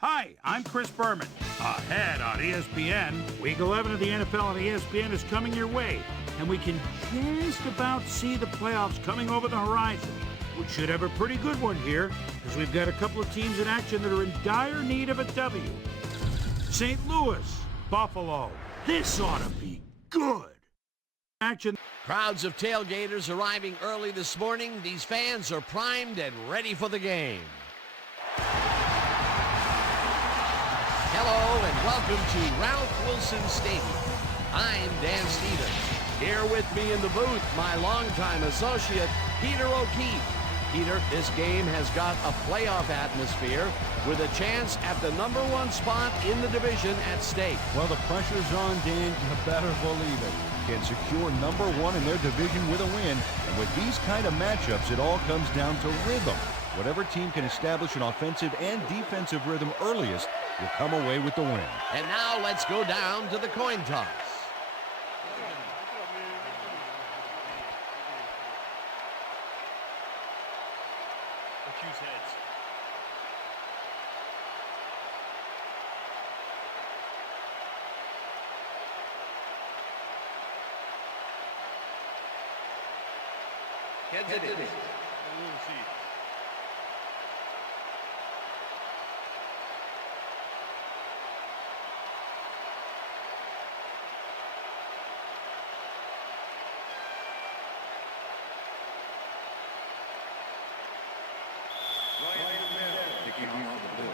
Hi, I'm Chris Berman. Ahead on ESPN, Week 11 of the NFL on ESPN is coming your way, and we can just about see the playoffs coming over the horizon. We should have a pretty good one here, because we've got a couple of teams in action that are in dire need of a W. St. Louis, Buffalo. This ought to be good. Action. Crowds of tailgaters arriving early this morning. These fans are primed and ready for the game. Hello and welcome to Ralph Wilson Stadium. I'm Dan Stevens. Here with me in the booth, my longtime associate, Peter O'Keefe. Peter, this game has got a playoff atmosphere with a chance at the #1 spot in the division at stake. Well, the pressure's on, Dan. You better believe it. Can secure #1 in their division with a win. And with these kind of matchups, it all comes down to rhythm. Whatever team can establish an offensive and defensive rhythm earliest will come away with the win. And now let's go down to the coin toss. Choose heads. Heads it is. We'll see.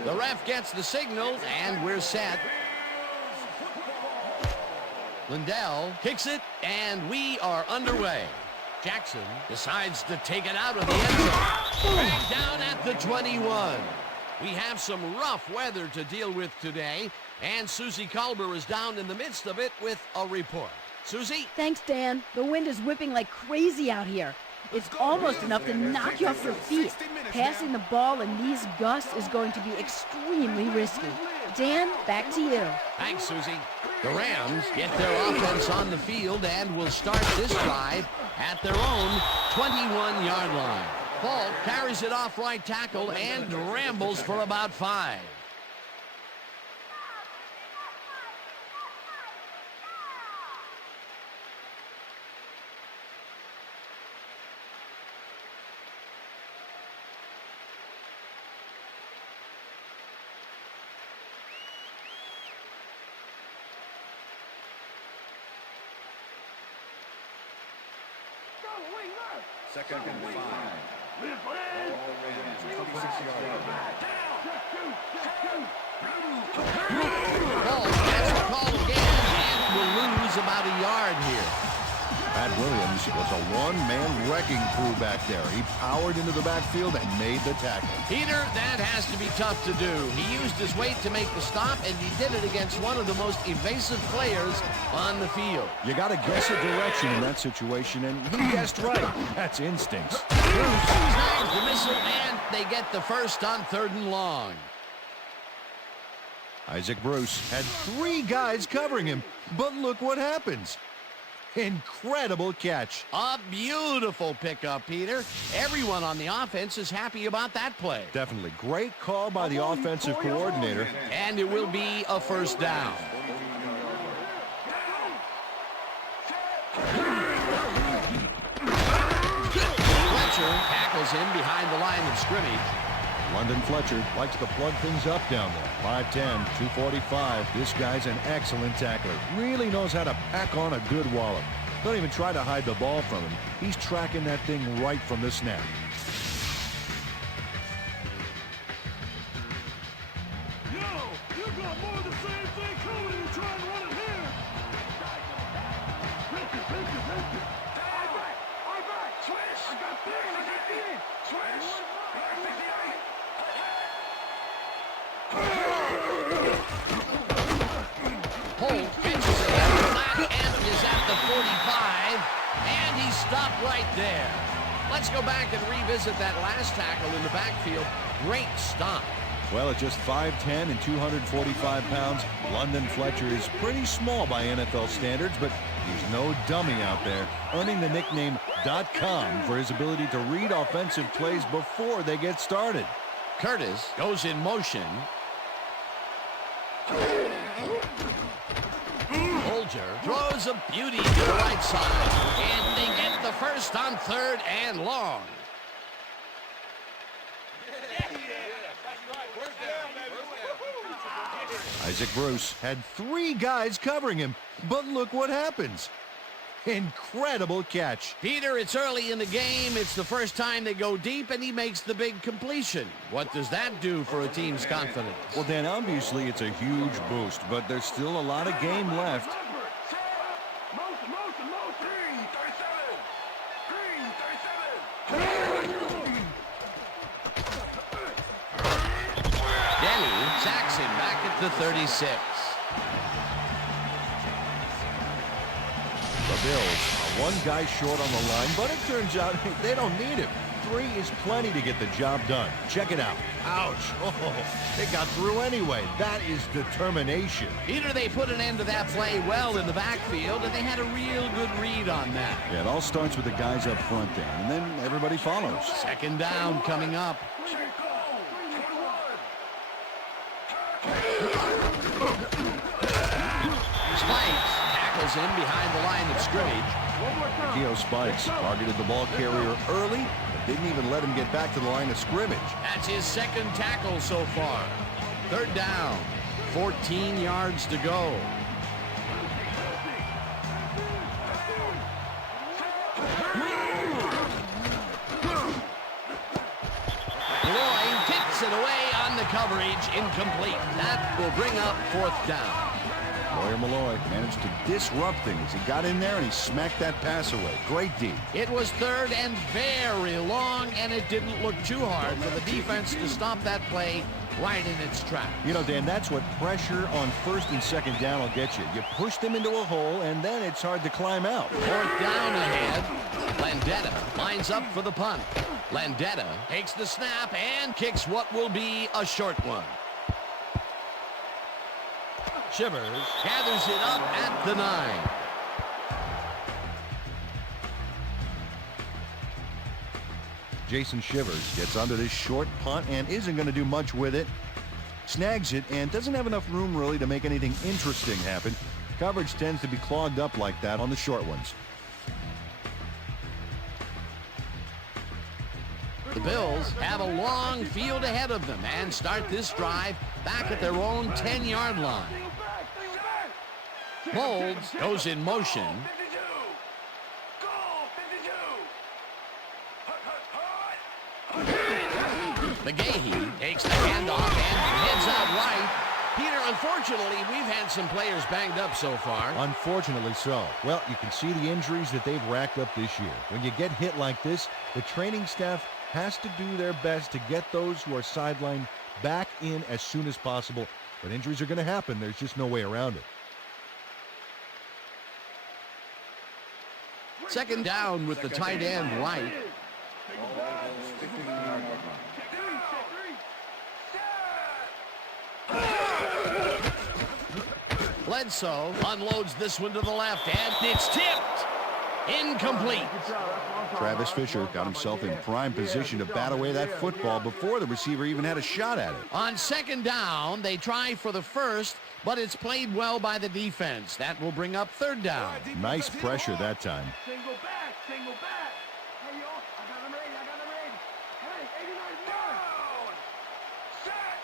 The ref gets the signal, and we're set. Lindell kicks it, and we are underway. Jackson decides to take it out of the end zone. Back down at the 21. We have some rough weather to deal with today, and Susie Culber is down in the midst of it with a report. Susie? Thanks, Dan. The wind is whipping like crazy out here. It's almost enough to knock you off your feet. Passing the ball in these gusts is going to be extremely risky. Dan, back to you. Thanks, Susie. The Rams get their offense on the field and will start this drive at their own 21-yard line. Falk carries it off right tackle and rambles for about 5. Second and 5. Ball Rams, 26-yard line. Falk gets the call again and will lose about a yard here. Pat Williams was a one-man wrecking crew back there. He powered into the backfield and made the tackle. Peter, that has to be tough to do. He used his weight to make the stop, and he did it against one of the most evasive players on the field. You got to guess a direction in that situation, and he guessed right. That's instincts. Bruce snags the missile, and they get the first on 3rd and long. Isaac Bruce had 3 guys covering him, but look what happens. Incredible catch. A beautiful pickup, Peter. Everyone on the offense is happy about that play. Definitely. Great call by the offensive coordinator. And it will be a first down. Fletcher tackles him behind the line of scrimmage. London Fletcher likes to plug things up down there. 5'10", 245. This guy's an excellent tackler. Really knows how to pack on a good wallop. Don't even try to hide the ball from him. He's tracking that thing right from the snap. Yo, you got more of the same thing coming and you try and run it here. Thank you. I back. Swish. I got this. Swish. Holt catches it at the flat and is at the 45, and he's stopped right there. Let's go back and revisit that last tackle in the backfield. Great stop. Well, at just 5'10" and 245 pounds, London Fletcher is pretty small by NFL standards, but he's no dummy out there, earning the nickname .com for his ability to read offensive plays before they get started. Curtis goes in motion. Bolger throws a beauty to the right side. And they get the first on 3rd and long. Isaac Bruce had 3 guys covering him, but look what happens. Incredible catch. Peter, it's early in the game. It's the first time they go deep, and he makes the big completion. What does that do for a team's confidence? Well, Dan, obviously it's a huge boost, but there's still a lot of game left. Denny sacks him back at the 36. The Bills are 1 guy short on the line, but it turns out they don't need him. 3 is plenty to get the job done. Check it out. Ouch. Oh, they got through anyway. That is determination. Peter, they put an end to that play well in the backfield, and they had a real good read on that. Yeah, it all starts with the guys up front, Dan, and then everybody follows. 2nd down coming up. Spikes tackles him behind the line of scrimmage. Keo Spikes targeted the ball carrier early, but didn't even let him get back to the line of scrimmage. That's his 2nd tackle so far. 3rd down, 14 yards to go. Lloyd kicks it away on the coverage, incomplete. That will bring up 4th down. Lawyer Malloy managed to disrupt things. He got in there and he smacked that pass away. Great D. It was 3rd and very long, and it didn't look too hard for the defense to stop that play right in its tracks. You know, Dan, that's what pressure on 1st and 2nd down will get you. You push them into a hole, and then it's hard to climb out. 4th down ahead. Landeta lines up for the punt. Landeta takes the snap and kicks what will be a short one. Shivers gathers it up at the 9. Jason Shivers gets onto this short punt and isn't going to do much with it. Snags it and doesn't have enough room really to make anything interesting happen. Coverage tends to be clogged up like that on the short ones. The Bills have a long field ahead of them and start this drive back at their own 10-yard line. Molds goes in motion. McGahee takes the handoff and heads out right. Peter, unfortunately, we've had some players banged up so far. Unfortunately so. Well, you can see the injuries that they've racked up this year. When you get hit like this, the training staff has to do their best to get those who are sidelined back in as soon as possible. But injuries are going to happen. There's just no way around it. 2nd down with the tight end right. Bledsoe unloads this one to the left, and it's tipped. Incomplete. Travis Fisher got himself in prime position to bat away that football before the receiver even had a shot at it. On 2nd down, they try for the first, but it's played well by the defense. That will bring up 3rd down. Nice pressure that time. Single back, single back. Hey, yo, I got him ready, I got him ready. Hey, 89 set.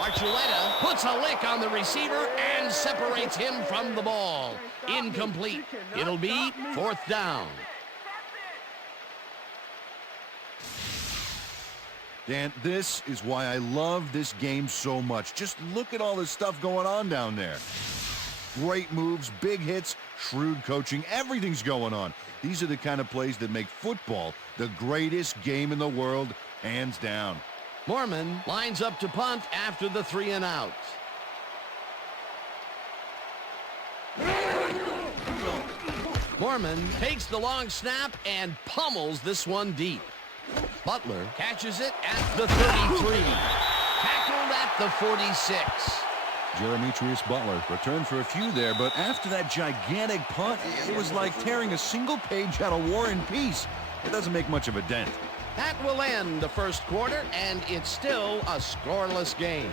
Archuleta puts a lick on the receiver and separates him from the ball. Incomplete. It'll be 4th down. Dan, this is why I love this game so much. Just look at all the stuff going on down there. Great moves, big hits, shrewd coaching, everything's going on. These are the kind of plays that make football the greatest game in the world, hands down. Mormon lines up to punt after the 3 and out. Mormon takes the long snap and pummels this one deep. Butler catches it at the 33. Tackled at the 46. Jeremetrius Butler returned for a few there, but after that gigantic punt, it was like tearing a single page out of War and Peace. It doesn't make much of a dent. That will end the first quarter, and it's still a scoreless game.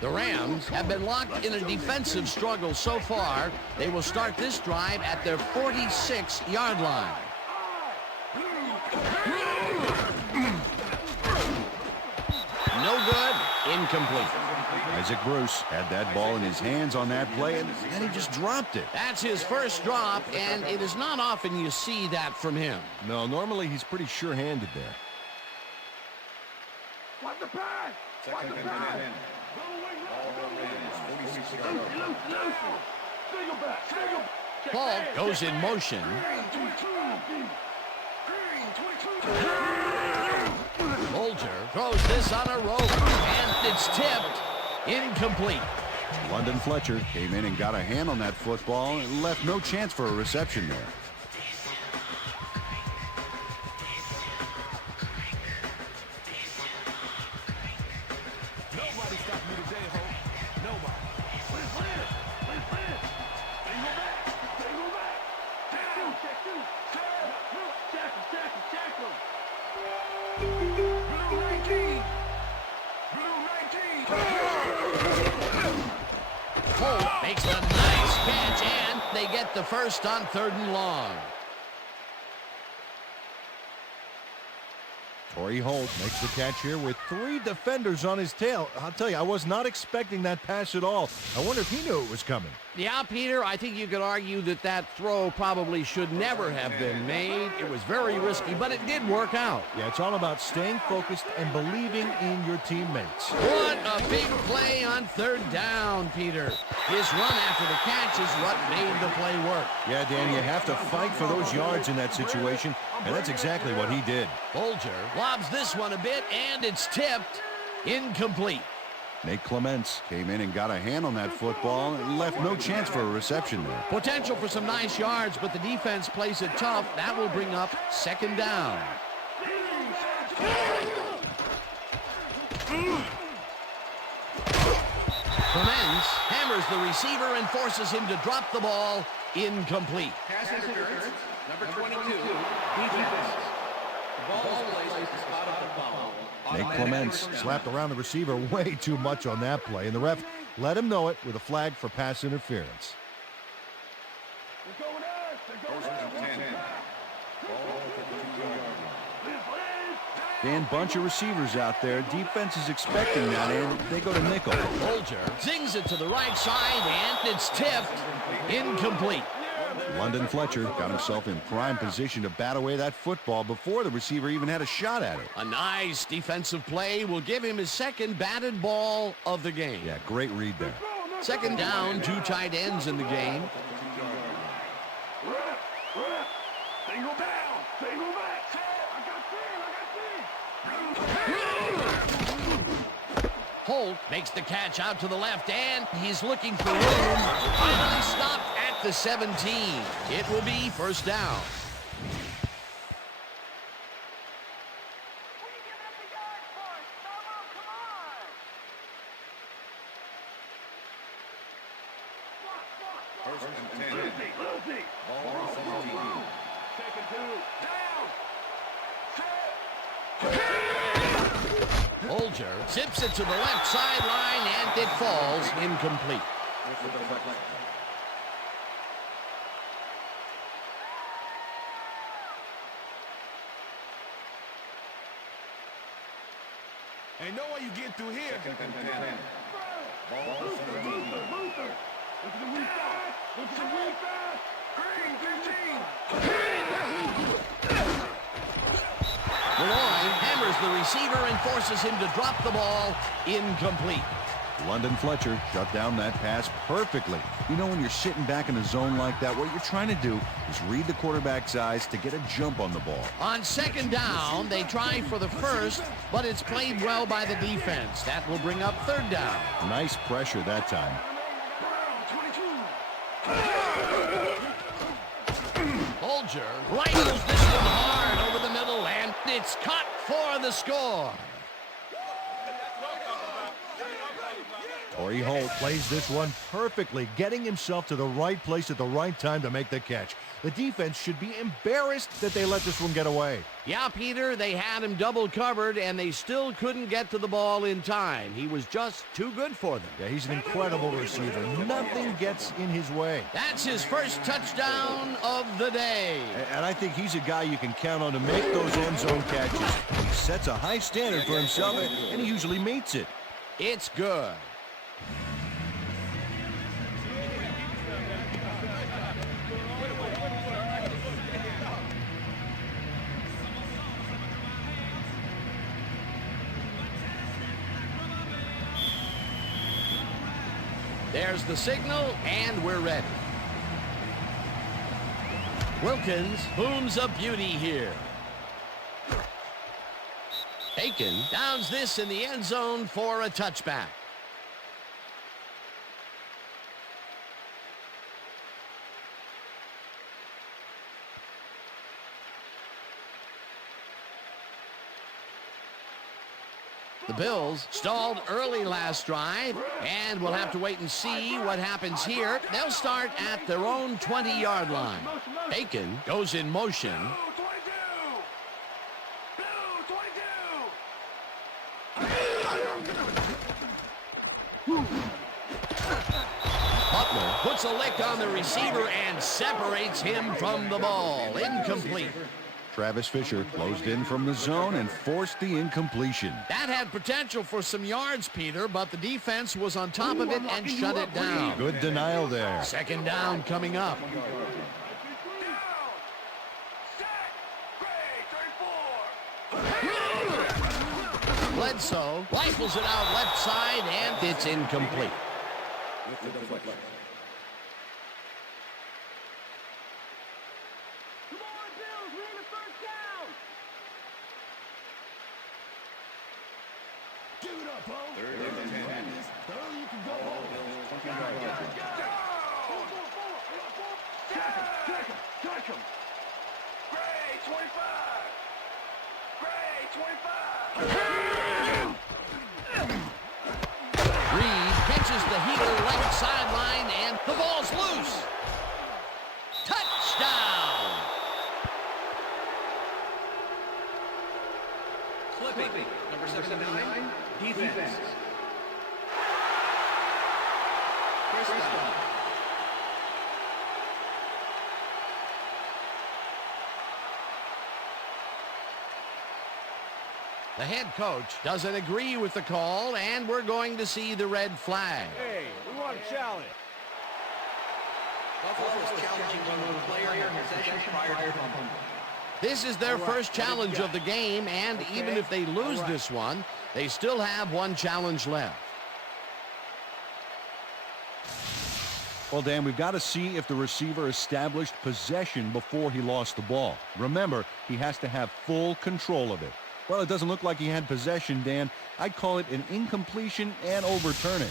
The Rams have been locked in a defensive struggle so far. They will start this drive at their 46-yard line. No good. Incomplete. Isaac Bruce had that ball in his hands on that play, and then he just dropped it. That's his first drop, and it is not often you see that from him. No, normally he's pretty sure-handed there. Watch the pass. Watch Second the and pass. 10. Ball Rams, 46-yard line. Single back. Single back. Paul goes in motion. Bolger throws this on a rope, and it's tipped. Incomplete. London Fletcher came in and got a hand on that football and left no chance for a reception there. Nobody stopped me today, Hope. Nobody. Single back. Single back. Check two. Check him. Blue 19. Blue 19. Holt makes a nice catch, and they get the first on 3rd and long. Torrey Holt makes the catch here with 3 defenders on his tail. I'll tell you, I was not expecting that pass at all. I wonder if he knew it was coming. Yeah, Peter, I think you could argue that that throw probably should never have been made. It was very risky, but it did work out. Yeah, it's all about staying focused and believing in your teammates. What a big play on 3rd down, Peter. His run after the catch is what made the play work. Yeah, Dan, you have to fight for those yards in that situation, and that's exactly what he did. Bolger lobs this one a bit, and it's tipped. Incomplete. Nate Clements came in and got a hand on that football and left no chance for a reception there. Potential for some nice yards, but the defense plays it tough. That will bring up 2nd down. Clements hammers the receiver and forces him to drop the ball. Incomplete. Pass interference, number 22, defense. The ball is placed out of the foul. Nate Clements slapped around the receiver way too much on that play, and the ref let him know it with a flag for pass interference. First and 10. Ball 52-yard line. Dan, bunch of receivers out there. Defense is expecting that, and they go to nickel. Bolger zings it to the right side, and it's tipped. Incomplete. London Fletcher got himself in prime position to bat away that football before the receiver even had a shot at it. A nice defensive play will give him his 2nd batted ball of the game. Yeah, great read there. 2nd down, 2 tight ends in the game. Single down. Single back. I got 10. Holt makes the catch out to the left, and he's looking for room. Finally stopped at the 17. It will be 1st down. First and 10. Ball 17. Second two. Bolger zips it to the left sideline, and it falls incomplete. Ain't no way you get through here. Second and 10. Ball 17. Look at the weak side. Look at the weak side. Green 15. Malloy hammers the receiver and forces him to drop the ball. Incomplete. London Fletcher shut down that pass perfectly. You know, when you're sitting back in a zone like that, what you're trying to do is read the quarterback's eyes to get a jump on the ball. On 2nd down, they try for the first, but it's played well by the defense. That will bring up 3rd down. Nice pressure that time. Bolger rifles this one hard over the middle, and it's caught for the score. Torrey Holt plays this one perfectly, getting himself to the right place at the right time to make the catch. The defense should be embarrassed that they let this one get away. Yeah, Peter, they had him double covered, and they still couldn't get to the ball in time. He was just too good for them. Yeah, he's an incredible receiver. Nothing gets in his way. That's his first touchdown of the day. And I think he's a guy you can count on to make those end zone catches. He sets a high standard for himself, and he usually meets it. It's good. There's the signal, and we're ready. Wilkins booms a beauty here. Aiken downs this in the end zone for a touchback. The Bills stalled early last drive, and we'll have to wait and see what happens here. They'll start at their own 20-yard line. Aiken goes in motion. Butler puts a lick on the receiver and separates him from the ball. Incomplete. Travis Fisher closed in from the zone and forced the incompletion. That had potential for some yards, Peter, but the defense was on top of it and shut it down. Good denial there. Second down coming up. Bledsoe rifles it out left side, and it's incomplete. Reed catches the heater left sideline, and the ball's loose. Touchdown! Clipping, number 79, defense. First down. The head coach doesn't agree with the call, and we're going to see the red flag. Hey, we want a challenge. Buffalo is challenging one player in possession prior to fumble. This is their first challenge of the game, and even if they lose this one, they still have one challenge left. Well, Dan, we've got to see if the receiver established possession before he lost the ball. Remember, he has to have full control of it. Well, it doesn't look like he had possession, Dan. I'd call it an incompletion and overturn it.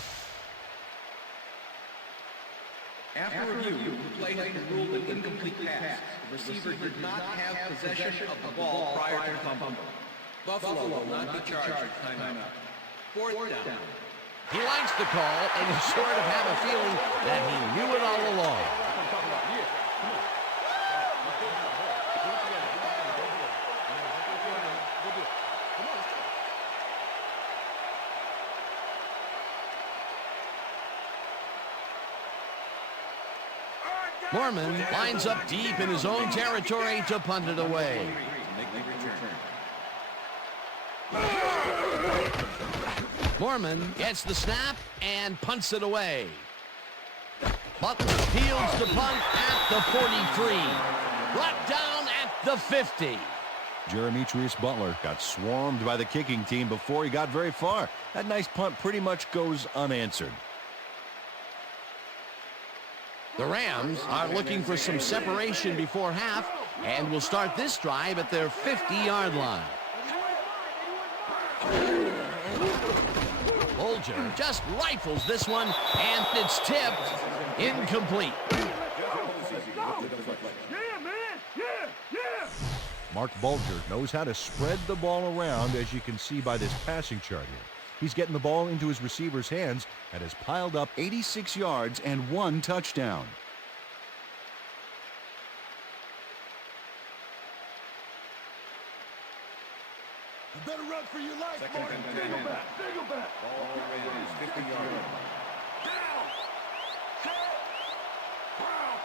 After review, the play has been ruled an incomplete pass. The receiver did not have possession of the ball prior to fumble. Buffalo will not be charged timeout. Fourth down. He likes the call, and you sort of have a feeling that he knew it all along. Mormon lines up deep in his own territory to punt it away. Mormon gets the snap and punts it away. Butler fields the punt at the 43. Brought down at the 50. Jeremitrius Butler got swarmed by the kicking team before he got very far. That nice punt pretty much goes unanswered. The Rams are looking for some separation before half and will start this drive at their 50-yard line. Bolger just rifles this one, and it's tipped incomplete. Mark Bolger knows how to spread the ball around, as you can see by this passing chart here. He's getting the ball into his receiver's hands and has piled up 86 yards and 1 touchdown. You better run for your life, Martin. Single back. Ball is 50 yards. Down. Set. Wow,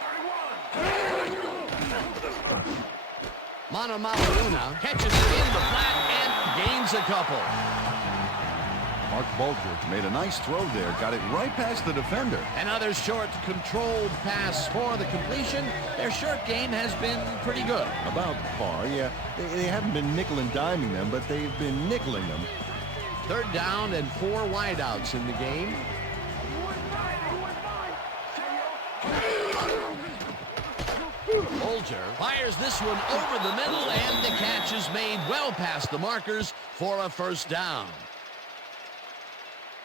31. Manamalaruna catches it in the flat and gains a couple. Mark Bulger made a nice throw there, got it right past the defender. Another short, controlled pass for the completion. Their short game has been pretty good. About par, yeah. They haven't been nickel and diming them, but they've been nickeling them. 3rd down and 4 wideouts in the game. Bulger fires this one over the middle, and the catch is made well past the markers for a 1st down.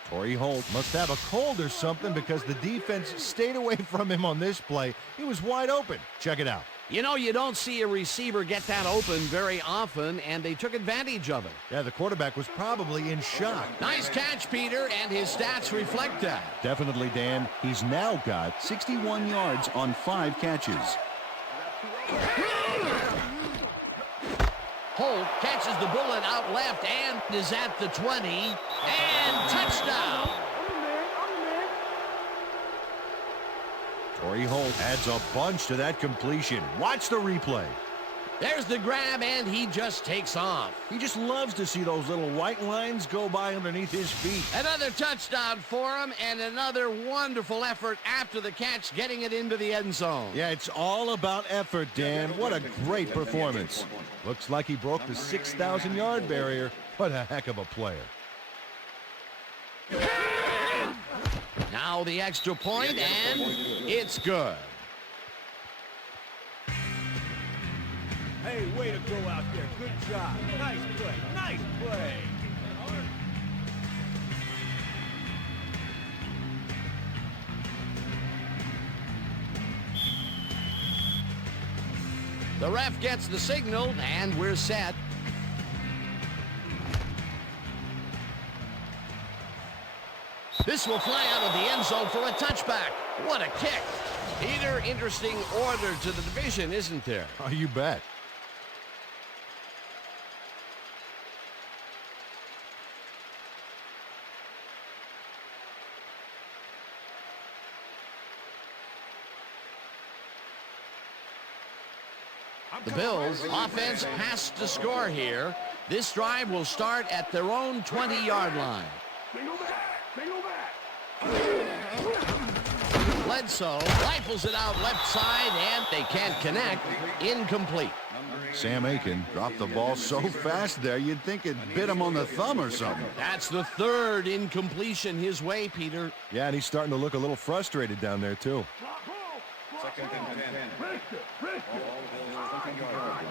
Torrey Holt must have a cold or something because the defense stayed away from him on this play. He was wide open. Check it out. You know, you don't see a receiver get that open very often, and they took advantage of it. Yeah, the quarterback was probably in shock. Nice catch, Peter, and his stats reflect that. Definitely, Dan. He's now got 61 yards on 5 catches. Holt catches the bullet out left and is at the 20, and touchdown. Torrey Holt adds a bunch to that completion. Watch the replay. There's the grab, and he just takes off. He just loves to see those little white lines go by underneath his feet. Another touchdown for him, and another wonderful effort after the catch, getting it into the end zone. Yeah, it's all about effort, Dan. What a great performance. Looks like he broke the 6,000-yard barrier. What a heck of a player. Now the extra point, and it's good. Hey, way to go out there. Good job. Nice play. Nice play. The ref gets the signal, and we're set. This will fly out of the end zone for a touchback. What a kick. Peter, interesting order to the division, isn't there? Oh, you bet. The Bills' offense has to score here. This drive will start at their own 20-yard line. Bledsoe rifles it out left side, and they can't connect. Incomplete. Sam Aiken dropped the ball so fast there, you'd think it bit him on the thumb or something. That's the 3rd incompletion his way, Peter. Yeah, and he's starting to look a little frustrated down there, too. 2nd and 10. Ball is 20 yards.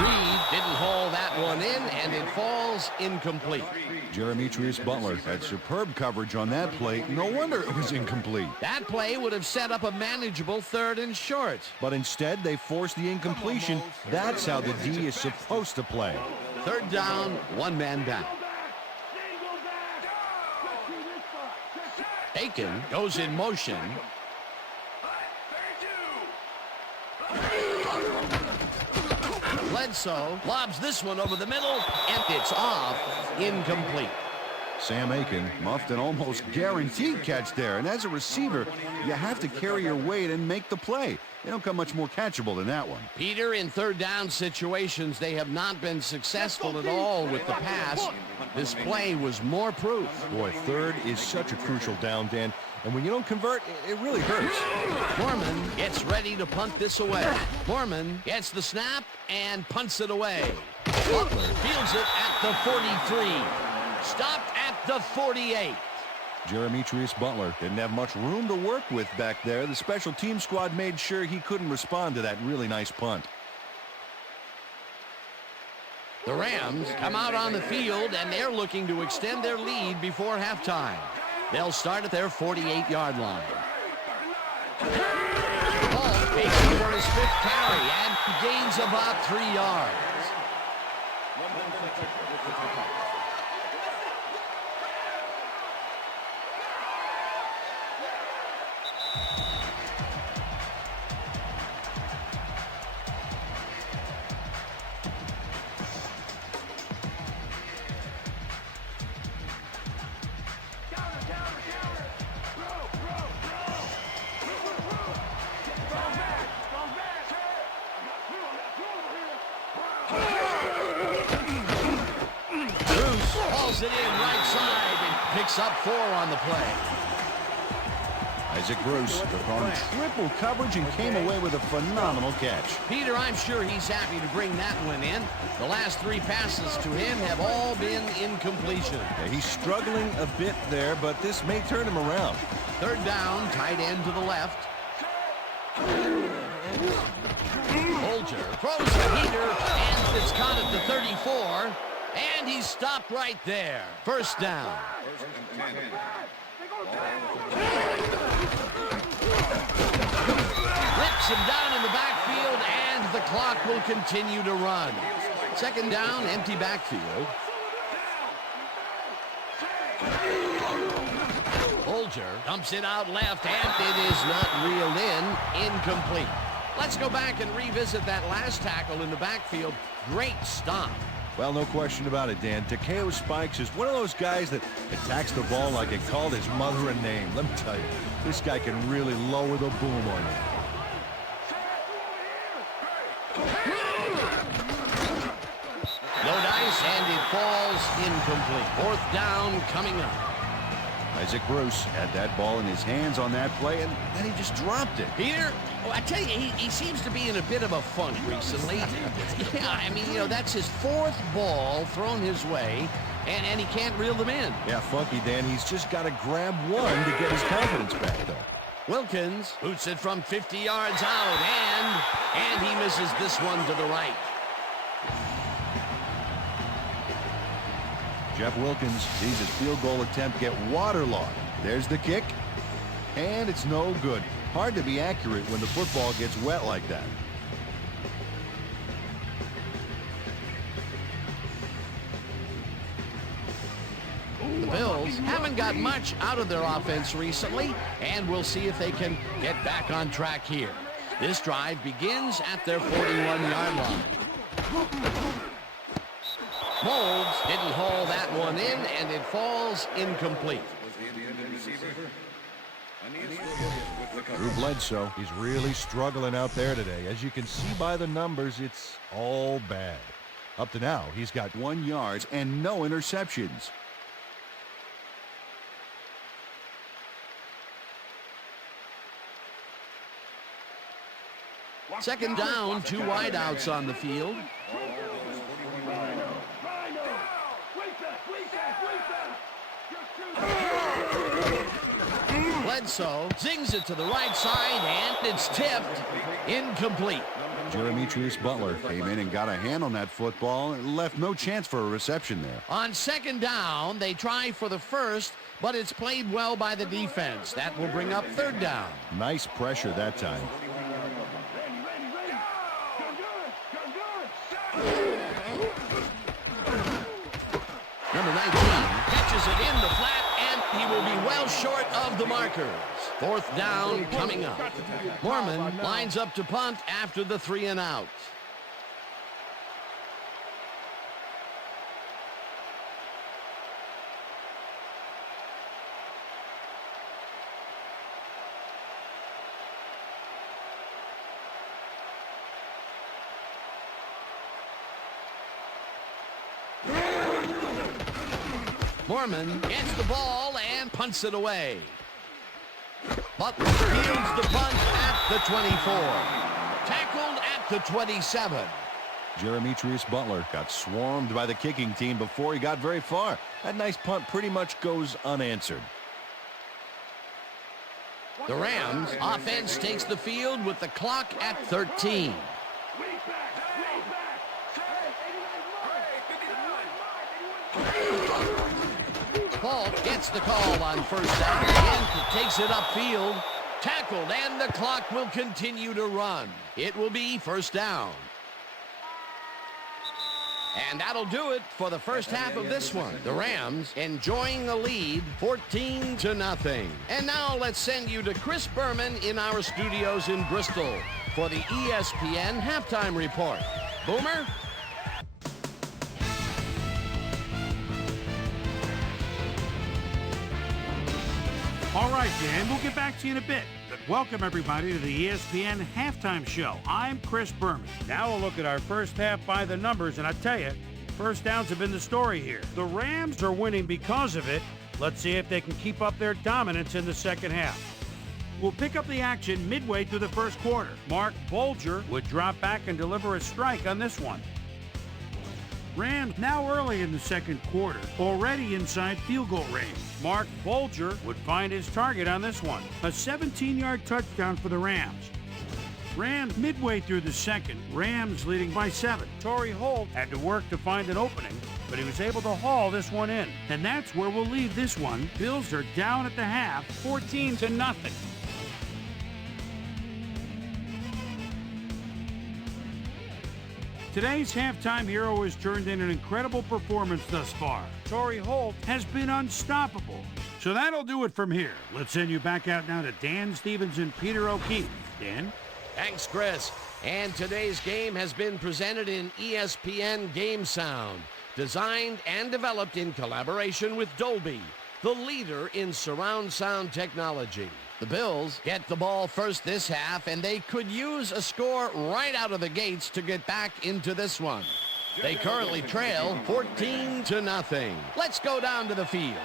Reed didn't haul that one in, and it falls incomplete. Jeremetrius Butler had superb coverage on that play. No wonder it was incomplete. That play would have set up a manageable 3rd and short. But instead, they forced the incompletion. That's how the D is supposed to play. 3rd down, 1 man down. Aiken goes in motion. Bledsoe lobs this one over the middle, and it's off. Incomplete. Sam Aiken muffed an almost guaranteed catch there, and as a receiver, you have to carry your weight and make the play. They don't come much more catchable than that one. Peter, in 3rd down situations, they have not been successful at all with the pass. This play was more proof. Boy, 3rd is such a crucial down, Dan, and when you don't convert, it really hurts. Mormon gets ready to punt this away. Mormon gets the snap and punts it away. Butler fields it at the 43. Stopped at the 48. Jeremetrius Butler didn't have much room to work with back there. The special team squad made sure he couldn't respond to that really nice punt. The Rams come out on the field, and they're looking to extend their lead before halftime. They'll start at their 48-yard line. Ball fakes for his fifth carry and gains about 3 yards. Hauls it in right side and picks up 4 on the play. Isaac Bruce took on triple coverage and came away with a phenomenal catch. Peter, I'm sure he's happy to bring that one in. The last 3 passes to him have all been incompletion. Yeah, he's struggling a bit there, but this may turn him around. Third down, tight end to the left. Bolger throws a heater, and it's caught at the 34, and he's stopped right there. First down. Rips him down in the backfield, and the clock will continue to run. Second down, empty backfield. Bolger dumps it out left, and it is not reeled in. Incomplete. Let's go back and revisit that last tackle in the backfield. Great stop. Well, no question about it, Dan. Takeo Spikes is one of those guys that attacks the ball like it called his mother a name. Let me tell you, this guy can really lower the boom on you. No dice, and it falls incomplete. Fourth down coming up. Isaac Bruce had that ball in his hands on that play, and then he just dropped it. Peter, I tell you, he seems to be in a bit of a funk recently. Yeah, I mean, that's his 4th ball thrown his way, and he can't reel them in. Yeah, funky, Dan. He's just got to grab one to get his confidence back, though. Wilkins boots it from 50 yards out, and he misses this one to the right. Jeff Wilkins sees his field goal attempt get waterlogged. There's the kick, and it's no good. Hard to be accurate when the football gets wet like that. The Bills haven't got much out of their offense recently, and we'll see if they can get back on track here. This drive begins at their 41-yard line. Molds didn't haul that one in, and it falls incomplete. Drew Bledsoe, he's really struggling out there today. As you can see by the numbers, it's all bad. Up to now, he's got 1 yard and no interceptions. Second down, 2 wideouts on the field. Bledsoe zings it to the right side, and it's tipped. Incomplete. Jeremitrius Butler came in and got a hand on that football and left no chance for a reception there. On second down, they try for the first, but it's played well by the defense. That will bring up third down. Nice pressure that time. Number 19 catches it in the flat, and he will be well short of the markers. Fourth down coming up. Mormon lines up to punt after the 3 and out. Mormon gets the ball and punts it away. Butler fields the punt at the 24. Tackled at the 27. Jeremitrius Butler got swarmed by the kicking team before he got very far. That nice punt pretty much goes unanswered. The Rams offense takes the field with the clock at 13. Paul gets the call on first down and takes it upfield Tackled, and the clock will continue to run. It will be first down. And that'll do it for the first half of this one. The Rams enjoying the lead 14-0. And now let's send you to Chris Berman in our studios in Bristol for the ESPN Halftime Report. Boomer? All right, Dan, we'll get back to you in a bit. But welcome, everybody, to the ESPN Halftime Show. I'm Chris Berman. Now we'll look at our first half by the numbers, and I tell you, first downs have been the story here. The Rams are winning because of it. Let's see if they can keep up their dominance in the second half. We'll pick up the action midway through the first quarter. Mark Bulger would drop back and deliver a strike on this one. Rams now early in the second quarter, already inside field goal range. Mark Bulger would find his target on this one. A 17-yard touchdown for the Rams. Rams midway through the second, Rams leading by 7. Torrey Holt had to work to find an opening, but he was able to haul this one in. And that's where we'll leave this one. Bills are down at the half, 14-0. Today's halftime hero has turned in an incredible performance thus far. Torrey Holt has been unstoppable. So that'll do it from here. Let's send you back out now to Dan Stevens and Peter O'Keefe. Dan? Thanks, Chris. And today's game has been presented in ESPN Game Sound, designed and developed in collaboration with Dolby, the leader in surround sound technology. The Bills get the ball first this half, and they could use a score right out of the gates to get back into this one. They currently trail 14-0. Let's go down to the field.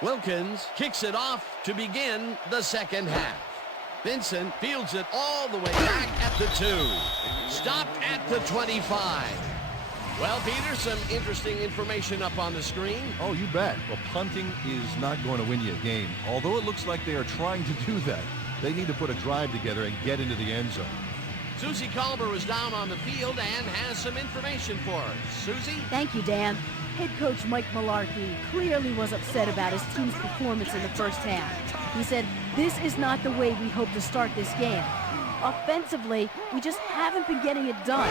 Wilkins kicks it off to begin the second half. Vincent fields it all the way back at the 2. Stopped at the 25. Well, Peter, some interesting information up on the screen. Oh, you bet. Well, punting is not going to win you a game, although it looks like they are trying to do that. They need to put a drive together and get into the end zone. Susie Colbert was down on the field and has some information for us. Susie? Thank you, Dan. Head coach Mike Mularkey clearly was upset about his team's performance in the first half. He said, "This is not the way we hope to start this game. Offensively, we just haven't been getting it done.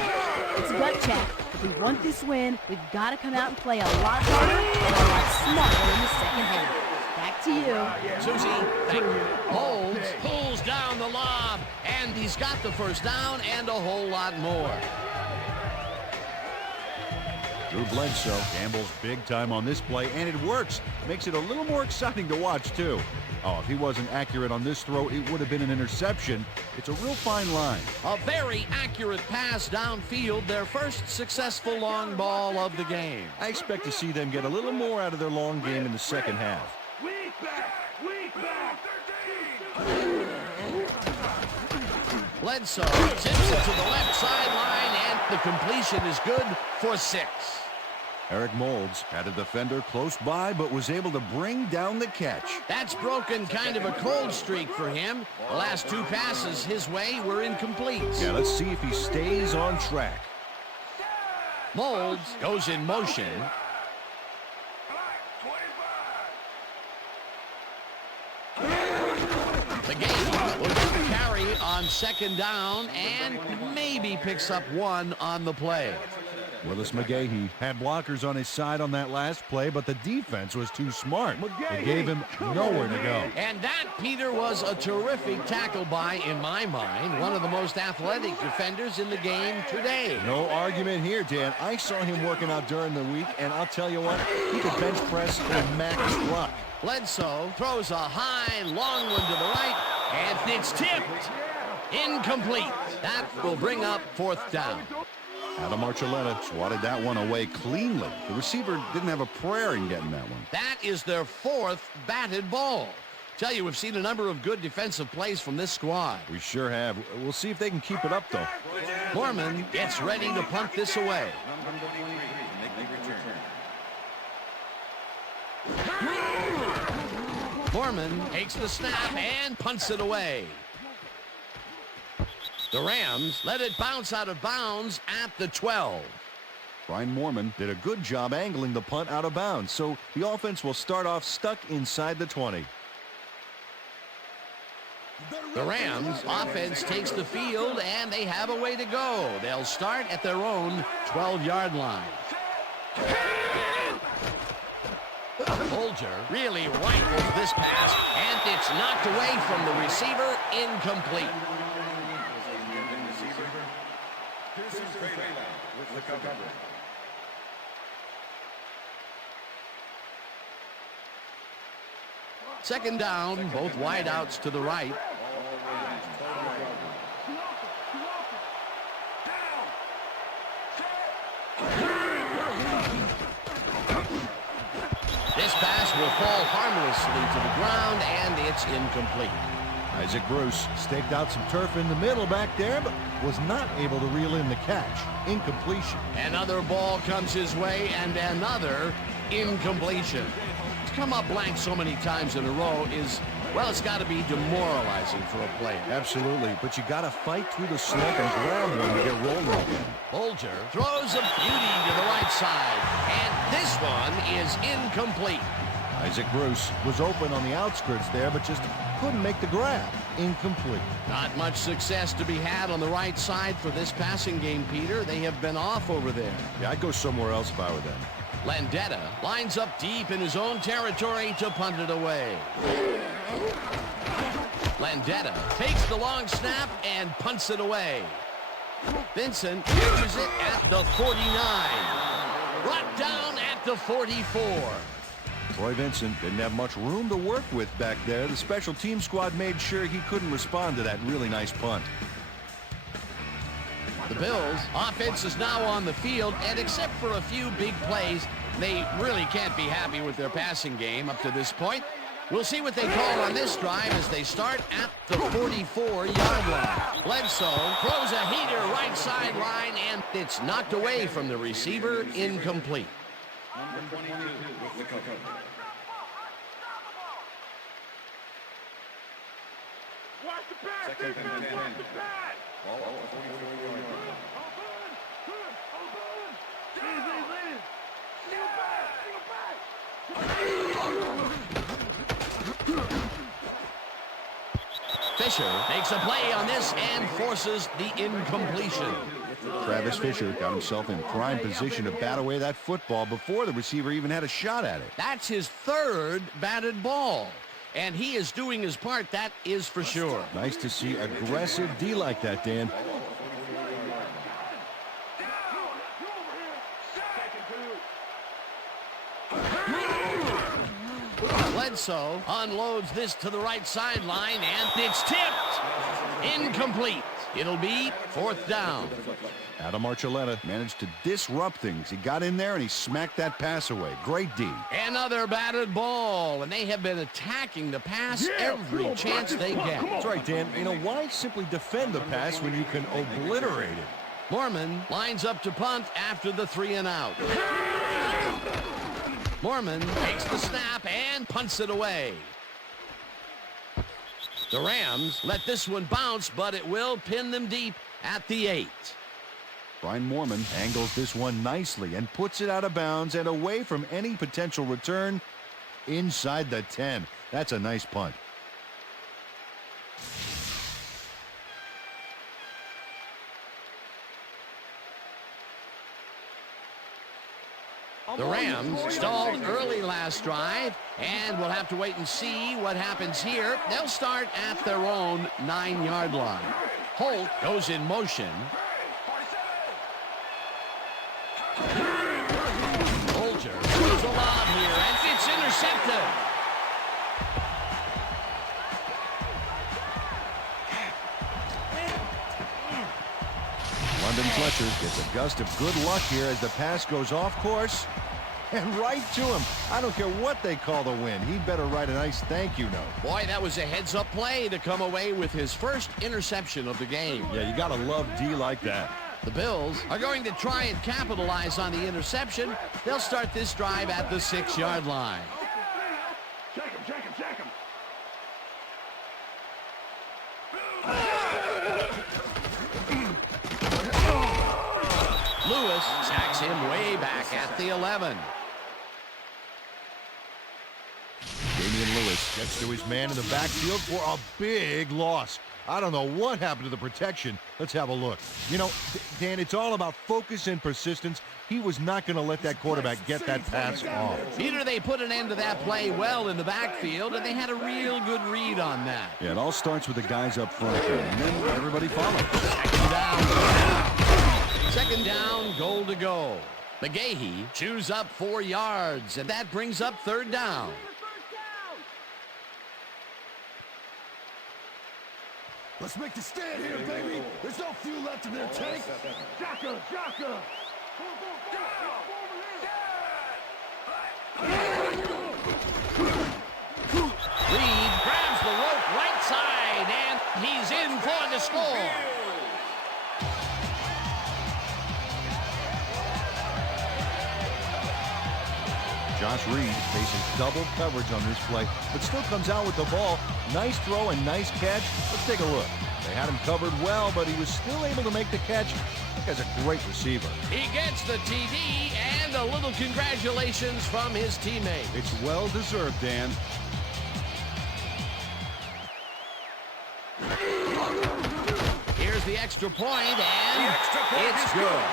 It's a gut check. If we want this win, we've got to come out and play a lot harder and a lot smarter in the second half." Back to you. Susie, thank you. Holmes pulls down the lob, and he's got the first down and a whole lot more. Drew Bledsoe gambles big time on this play, and it works. Makes it a little more exciting to watch, too. Oh, if he wasn't accurate on this throw, it would have been an interception. It's a real fine line. A very accurate pass downfield, their first successful long ball of the game. I expect to see them get a little more out of their long game in the second half. Weak back! Weak back! 13! Bledsoe zips it to the left sideline, and the completion is good for 6. Eric Moulds had a defender close by, but was able to bring down the catch. That's broken kind of a cold streak for him. The last 2 passes his way were incomplete. Yeah, let's see if he stays on track. Moulds goes in motion. The game will do the carry on second down and maybe picks up 1 on the play. Willis McGahee had blockers on his side on that last play, but the defense was too smart. It gave him nowhere to go. And that, Peter, was a terrific tackle by, in my mind, one of the most athletic defenders in the game today. No argument here, Dan. I saw him working out during the week, and I'll tell you what, he could bench press and max truck. Bledsoe throws a high, long one to the right, and it's tipped. Incomplete. That will bring up 4th down. Adam Archuleta swatted that one away cleanly. The receiver didn't have a prayer in getting that one. That is their 4th batted ball. Tell you, we've seen a number of good defensive plays from this squad. We sure have. We'll see if they can keep it up, though. Mormon gets ready to punt this away. Mormon takes the snap and punts it away. The Rams let it bounce out of bounds at the 12. Brian Mormon did a good job angling the punt out of bounds, so the offense will start off stuck inside the 20. The Rams offense takes the field, and they have a way to go. They'll start at their own 12-yard line. Bolger really rifles this pass, and it's knocked away from the receiver, incomplete. Second down, both wideouts to the right. This pass will fall harmlessly to the ground, and it's incomplete. Isaac Bruce staked out some turf in the middle back there, but was not able to reel in the catch. Incompletion. Another ball comes his way, and another incompletion. To come up blank so many times in a row is, well, it's got to be demoralizing for a player. Absolutely, but you got to fight through the slump and grab one to get rolling again. Bolger throws a beauty to the right side, and this one is incomplete. Isaac Bruce was open on the outskirts there, but just couldn't make the grab. Incomplete. Not much success to be had on the right side for this passing game, Peter. They have been off over there. Yeah, I'd go somewhere else if I were them. Landeta lines up deep in his own territory to punt it away. Landeta takes the long snap and punts it away. Vincent catches it at the 49. Brought down at the 44. Troy Vincent didn't have much room to work with back there. The special team squad made sure he couldn't respond to that really nice punt. The Bills' offense is now on the field, and except for a few big plays, they really can't be happy with their passing game up to this point. We'll see what they call on this drive as they start at the 44-yard line. Bledsoe throws a heater right sideline, and it's knocked away from the receiver, incomplete. Number 22 with the cover. Watch the pass, Second defense, and 10. watch the pass. Ball at the 44-yard line. Fisher makes a play on this and forces the incompletion. Travis Fisher got himself in prime position to bat away that football before the receiver even had a shot at it. That's his third batted ball, and he is doing his part, that is for sure. Nice to see aggressive D like that, Dan. Bledsoe unloads this to the right sideline, and it's tipped. Incomplete. It'll be fourth down. Adam Archuleta managed to disrupt things. He got in there and he smacked that pass away. Great D. Another batted ball, and they have been attacking the pass every chance they get. That's right, Dan. You know, why simply defend the pass when you can obliterate it? Mormon lines up to punt after the 3-and-out. Mormon takes the snap and punts it away. The Rams let this one bounce, but it will pin them deep at the 8. Brian Mormon angles this one nicely and puts it out of bounds and away from any potential return inside the 10. That's a nice punt. The Rams stalled early last drive, and we'll have to wait and see what happens here. They'll start at their own 9-yard line. Holt goes in motion. Bolger throws a lob here, and it's intercepted. London Fletcher gets a gust of good luck here as the pass goes off course and right to him. I don't care what they call the win. He'd better write a nice thank you note. Boy, that was a heads-up play to come away with his first interception of the game. Yeah, you got to love D like that. The Bills are going to try and capitalize on the interception. They'll start this drive at the 6-yard line. Check him, check him, check him. Lewis sacks him way back at the 11. Damian Lewis Bruce gets to his man in the backfield for a big loss. I don't know what happened to the protection. Let's have a look. You know, Dan, it's all about focus and persistence. He was not going to let that quarterback get that pass off. Peter, they put an end to that play well in the backfield, and they had a real good read on that. Yeah, it all starts with the guys up front here, and then everybody follows. Second down, goal to go. McGahee chews up 4 yards, and that brings up third down. Let's make the stand here, baby. There's no fuel left in their tank. Jocka, Jocka. Reed grabs the rope right side, and he's in for the score. Josh Reed faces double coverage on this play, but still comes out with the ball. Nice throw and nice catch. Let's take a look. They had him covered well, but he was still able to make the catch. That guy's a great receiver. He gets the TD and a little congratulations from his teammate. It's well-deserved, Dan. Here's the extra point, and it's good.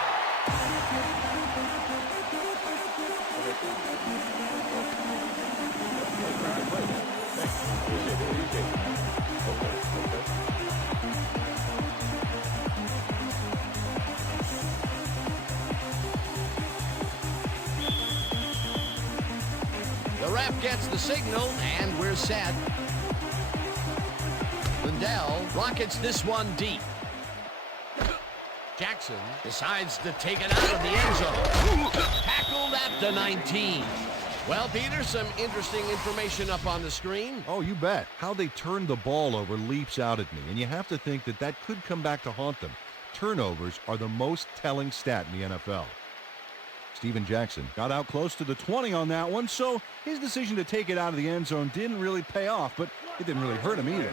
The ref gets the signal, and we're set. Lindell rockets this one deep. Jackson decides to take it out of the end zone. Tackled at the 19. Well, Peter, some interesting information up on the screen. Oh, you bet. How they turned the ball over leaps out at me, and you have to think that that could come back to haunt them. Turnovers are the most telling stat in the NFL. Steven Jackson got out close to the 20 on that one, so his decision to take it out of the end zone didn't really pay off, but it didn't really hurt him either.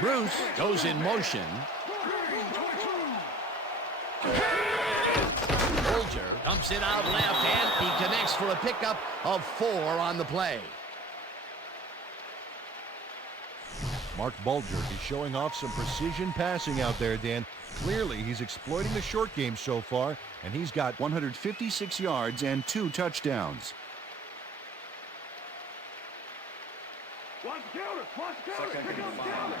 Bruce goes in motion. Bulger dumps it out left, and he connects for a pickup of 4 on the play. Mark Bulger is showing off some precision passing out there, Dan. Clearly, he's exploiting the short game so far, and he's got 156 yards and 2 touchdowns. Watch the counter! Watch the counter! Here comes counter!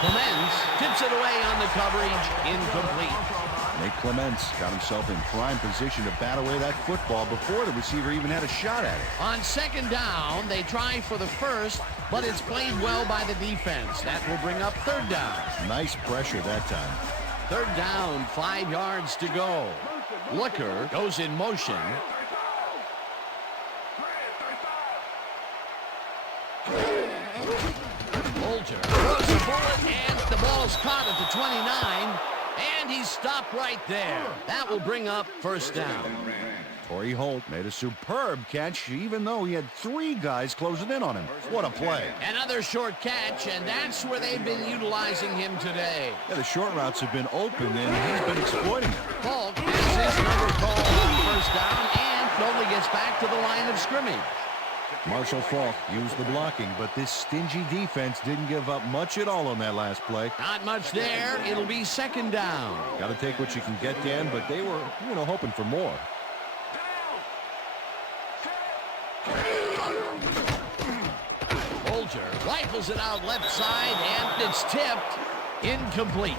Clemens tips it away on the coverage, incomplete. Nate Clements got himself in prime position to bat away that football before the receiver even had a shot at it. On second down, they try for the first, but it's played well by the defense. That will bring up third down. Nice pressure that time. Third down, 5 yards to go. Looker goes in motion. Bulger throws a bullet, and the ball's caught at the 29, and he's stopped right there. That will bring up first down. Torrey Holt made a superb catch, even though he had 3 guys closing in on him. What a play. Another short catch, and that's where they've been utilizing him today. Yeah, the short routes have been open, and he's been exploiting it. Falk has his number called on first down and only gets back to the line of scrimmage. Marshall Falk used the blocking, but this stingy defense didn't give up much at all on that last play. Not much there. It'll be second down. Got to take what you can get, Dan, but they were, hoping for more. Bulger rifles it out left side, and it's tipped. Incomplete.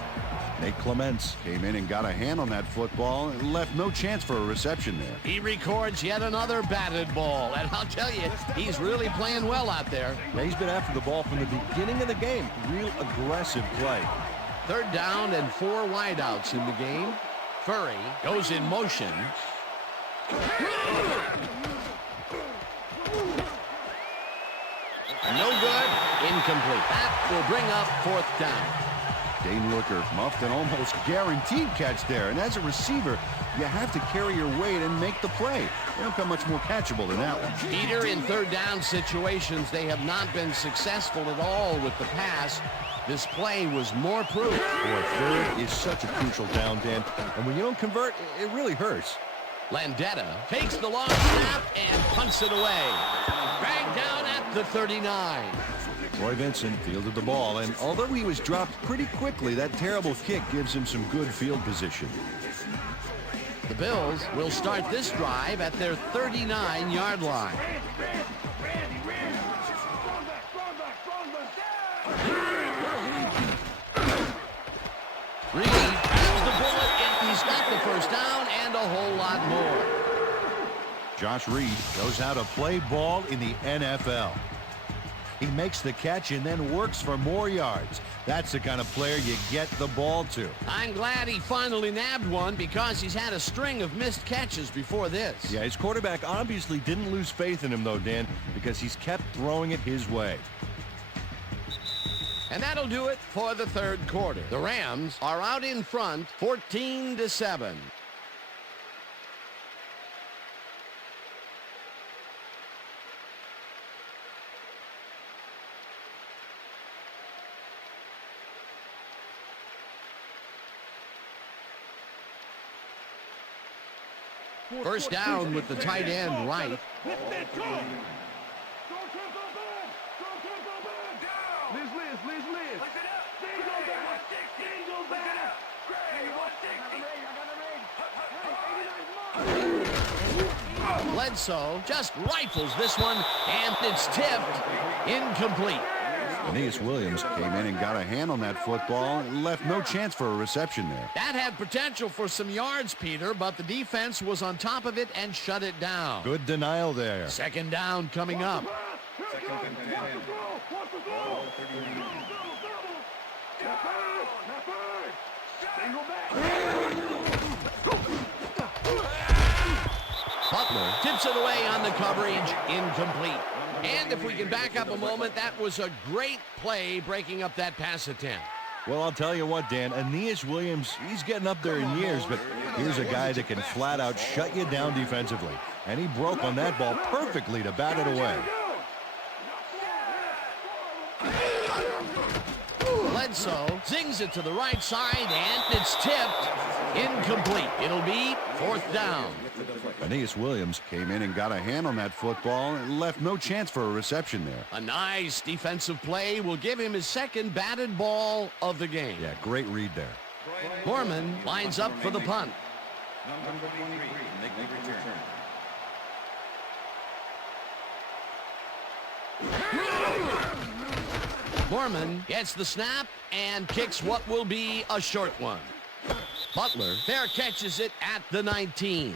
Nate Clements came in and got a hand on that football and left no chance for a reception there. He records yet another batted ball, and I'll tell you, he's really playing well out there. Yeah, he's been after the ball from the beginning of the game. Real aggressive play. Third down and 4 wideouts in the game. Furry goes in motion. No good. Incomplete. That will bring up fourth down. Dane Looker muffed an almost guaranteed catch there. And as a receiver, you have to carry your weight and make the play. They don't come much more catchable than that one. Peter, in third down situations, they have not been successful at all with the pass. This play was more proof. Boy, third is such a crucial down, Dan. And when you don't convert, it really hurts. Landetta takes the long snap and punts it away. Dragged down at the 39. Roy Vincent fielded the ball, and although he was dropped pretty quickly, that terrible kick gives him some good field position. The Bills will start this drive at their 39-yard line. Reed grabs the bullet, and he's got the first down and a whole lot more. Josh Reed knows how to play ball in the NFL. He makes the catch and then works for more yards. That's the kind of player you get the ball to. I'm glad he finally nabbed one because he's had a string of missed catches before this. Yeah, his quarterback obviously didn't lose faith in him, though, Dan, because he's kept throwing it his way. And that'll do it for the third quarter. The Rams are out in front, 14-7. First down with the tight end right. Bledsoe just rifles this one, and it's tipped incomplete. Aeneas Williams came in and got a hand on that football and left no chance for a reception there. That had potential for some yards, Peter, but the defense was on top of it and shut it down. Good denial there. Second down coming up. Butler tips it away on the coverage, incomplete. And if we can back up a moment, that was a great play breaking up that pass attempt. Well, I'll tell you what, Dan, Aeneas Williams, he's getting up there in years, but here's a guy that can flat out shut you down defensively. And he broke on that ball perfectly to bat it away. Bledsoe zings it to the right side, and it's tipped incomplete. It'll be fourth down. Aeneas Williams came in and got a hand on that football and left no chance for a reception there. A nice defensive play will give him his second batted ball of the game. Yeah, great read there. Gorman lines up for the punt. Number 23, make the return. Gorman gets the snap and kicks what will be a short one. Butler fair catches it at the 19.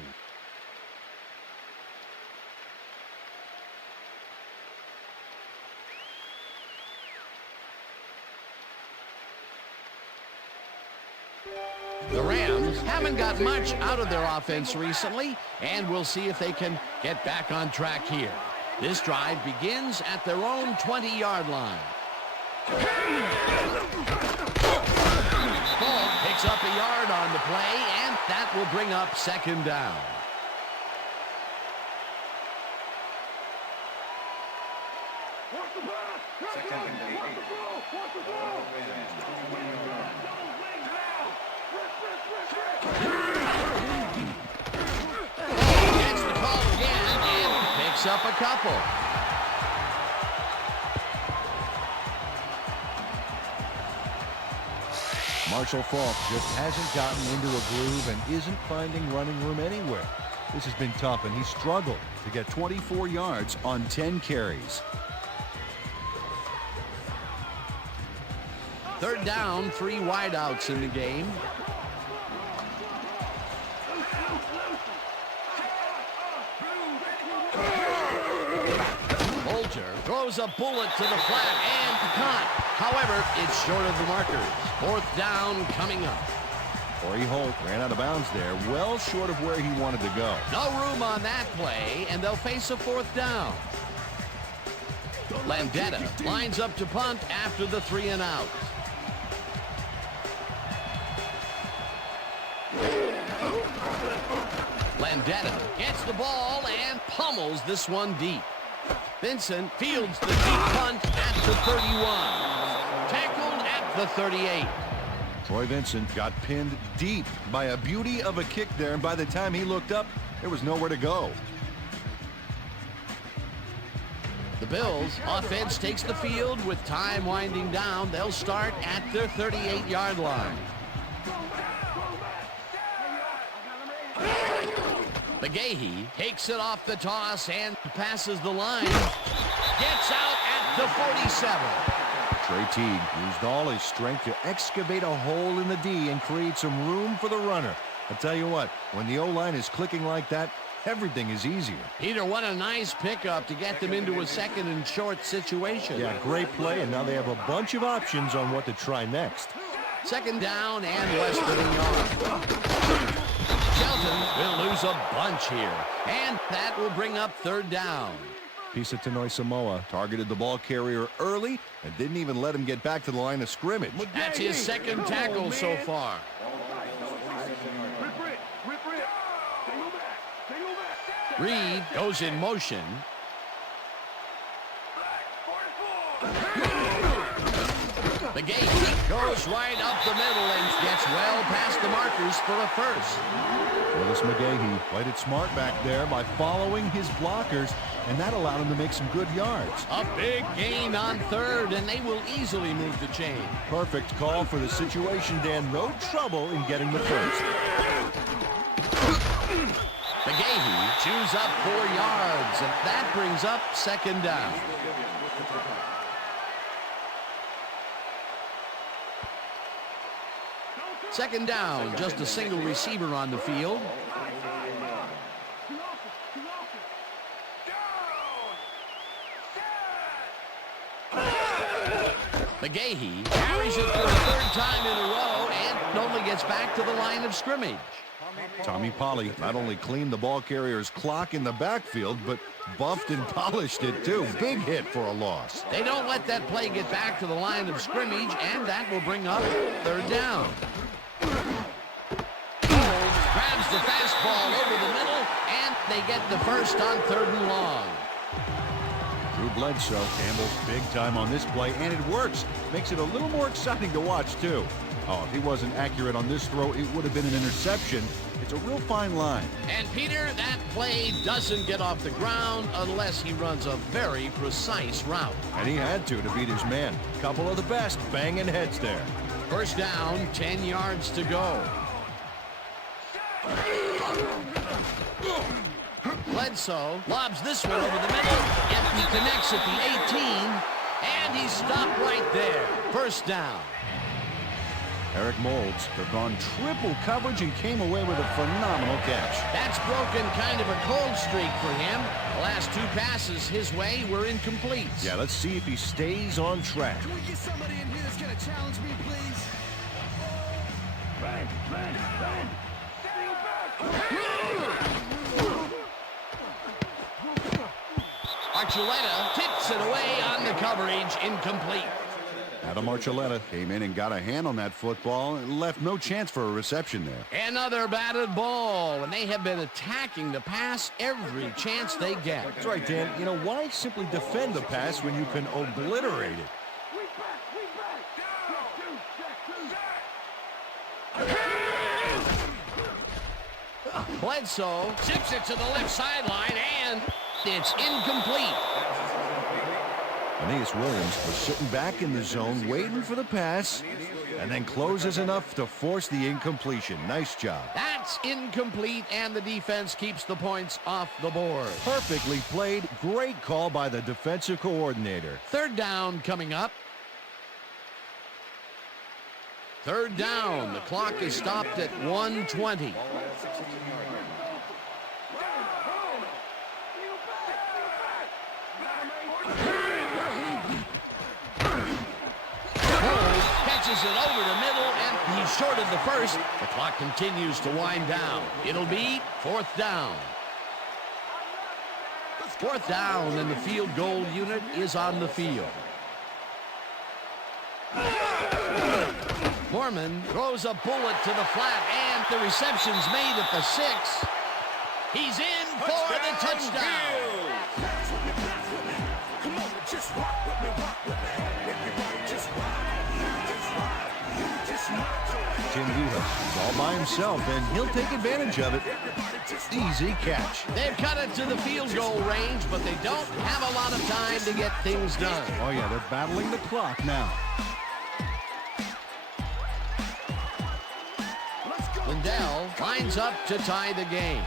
The Rams haven't got much out of their offense recently, and we'll see if they can get back on track here. This drive begins at their own 20-yard line. Ball picks up a yard on the play, and that will bring up second down. Gets the call again and picks up a couple. Marshall Faulk just hasn't gotten into a groove and isn't finding running room anywhere. This has been tough, and he struggled to get 24 yards on 10 carries. Third down, 3 wideouts in the game. Bolger throws a bullet to the flat and caught. However, it's short of the markers. Fourth down coming up. Corey Holt ran out of bounds there, well short of where he wanted to go. No room on that play, and they'll face a fourth down. Landetta lines up to punt after the 3 and out. Landetta gets the ball and pummels this one deep. Vincent fields the deep punt at the 31. Tackled at the 38. Troy Vincent got pinned deep by a beauty of a kick there, and by the time he looked up, there was nowhere to go. The Bills offense takes the field with time winding down. They'll start at their 38-yard line. McGahee takes it off the toss and passes the line. Gets out at the 47. Trey Teague used all his strength to excavate a hole in the D and create some room for the runner. I'll tell you what, when the O-line is clicking like that, everything is easier. Peter, what a nice pickup to get them into a second and short situation. Yeah, great play, and now they have a bunch of options on what to try next. Second down and less than a yard. Shelton will lose a bunch here, and that will bring up third down. Pisa Tanoi Samoa targeted the ball carrier early and didn't even let him get back to the line of scrimmage. That's his second tackle so far. Reed goes in motion. McGahee goes right up the middle and gets well past the markers for a first. Willis McGahee played it smart back there by following his blockers, and that allowed him to make some good yards. A big gain on third, and they will easily move the chain. Perfect call for the situation, Dan. No trouble in getting the first. McGahee chews up 4 yards, and that brings up second down. Second down, just a single receiver on the field. McGahee carries it for the third time in a row and only gets back to the line of scrimmage. Tommy Polley not only cleaned the ball carrier's clock in the backfield, but buffed and polished it too. Big hit for a loss. They don't let that play get back to the line of scrimmage, and that will bring up third down. Grabs the fastball over the middle, and they get the first on third and long. Drew Bledsoe gambles big time on this play, and it works. Makes it a little more exciting to watch, too. Oh, if he wasn't accurate on this throw, it would have been an interception. It's a real fine line. And, Peter, that play doesn't get off the ground unless he runs a very precise route. And he had to beat his man. Couple of the best banging heads there. First down, 10 yards to go. Bledsoe lobs this one over the middle, and he connects at the 18, and he's stopped right there. First down. Eric Moulds took on triple coverage and came away with a phenomenal catch. That's broken kind of a cold streak for him. The last 2 passes his way were incomplete. Yeah, let's see if he stays on track. Can we get somebody in here that's going to challenge me, please? Bang, bang, bang. Archuleta tips it away on the coverage, incomplete. Adam Archuleta came in and got a hand on that football and left no chance for a reception there. Another batted ball, and they have been attacking the pass every chance they get. That's right, Dan. You know, why simply defend the pass when you can obliterate it? Bledsoe zips it to the left sideline, and it's incomplete. Aeneas Williams was sitting back in the zone waiting for the pass and then closes enough to force the incompletion. Nice job. That's incomplete, and the defense keeps the points off the board. Perfectly played. Great call by the defensive coordinator. Third down coming up. Third down. The clock is stopped at 1:20. Catches it over the middle, and he's short of the first. The clock continues to wind down. It'll be fourth down. Fourth down, and the field goal unit is on the field. Foreman throws a bullet to the flat, and the reception's made at the 6. He's in for the touchdown. Come on, just rock with me, rock with me. Everybody just rock. Just rock. Tim Uha is all by himself, and he'll take advantage of it. Easy catch. They've cut it to the field goal range, but they don't have a lot of time to get things done. Oh, yeah, they're battling the clock now. Lindell lines up to tie the game.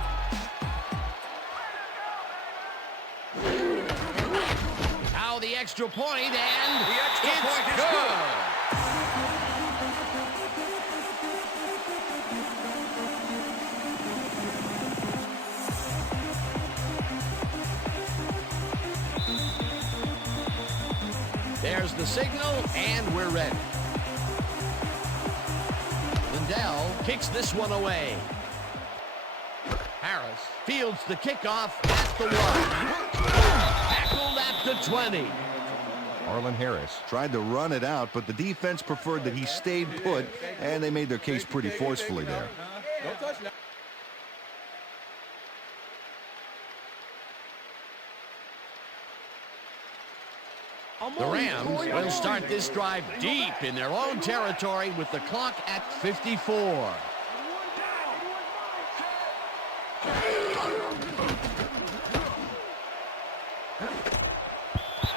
Now the extra point, and The extra it's point is good. There's the signal, and we're ready. Lindell kicks this one away. Harris fields the kickoff at the 1. Tackled at the 20. Marlon Harris tried to run it out, but the defense preferred that he stayed put, and they made their case pretty forcefully there. Don't touch now. The Rams will start this drive deep in their own territory with the clock at 54.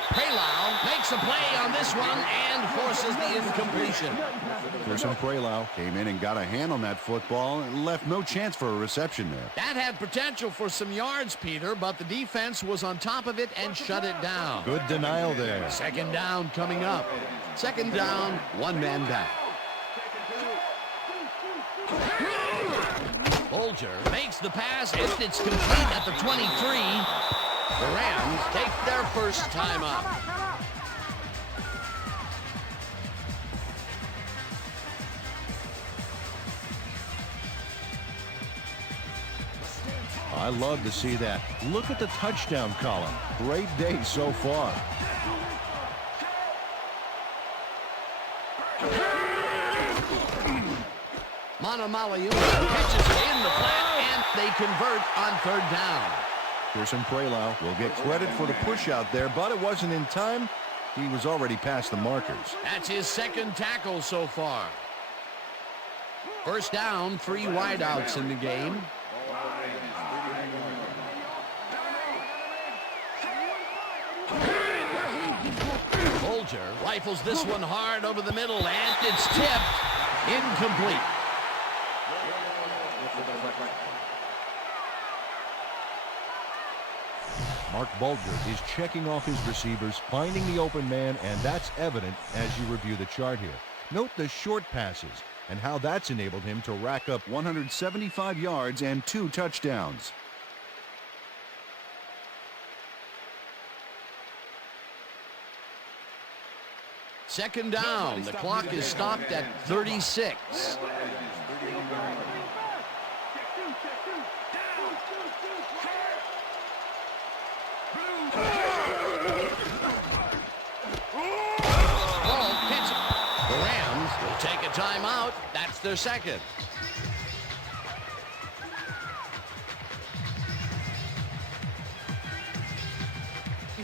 Prelau makes a play on this one and forces the incompletion. Pearson Prelau came in and got a hand on that football and left no chance for a reception there. That had potential for some yards, Peter, but the defense was on top of it and shut it down. Good denial there. Second down coming up. Second down, one man back. Bolger makes the pass, and it's complete at the 23. The Rams take their first time up. I love to see that. Look at the touchdown column. Great day so far. Manamalayuma catches it in the flat, and they convert on third down. Pearson Prelau will get credit for the push out there, but it wasn't in time. He was already past the markers. That's his second tackle so far. First down, 3 wideouts in the game. Bolger rifles this one hard over the middle, and it's tipped. Incomplete. Mark Bulger is checking off his receivers, finding the open man, and that's evident as you review the chart here. Note the short passes and how that's enabled him to rack up 175 yards and 2 touchdowns. Second down. The clock is stopped at 36. Ball hits it. The Rams will take a timeout. That's their second.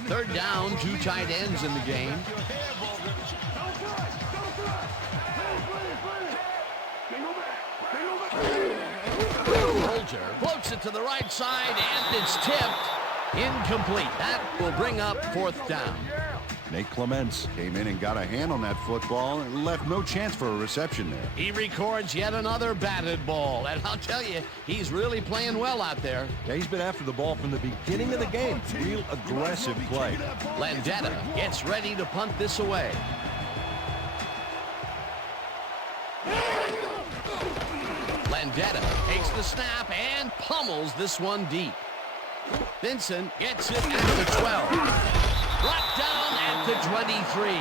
Third down, 2 tight ends in the game. Bolger floats it to the right side, and it's tipped. Incomplete. That will bring up 4th down. Nate Clements came in and got a hand on that football and left no chance for a reception there. He records yet another batted ball, and I'll tell you, he's really playing well out there. Yeah, he's been after the ball from the beginning of the game. Real aggressive play. Landeta gets ready to punt this away. Landeta takes the snap and pummels this one deep. Vincent gets it at the 12. Brought down at the 23.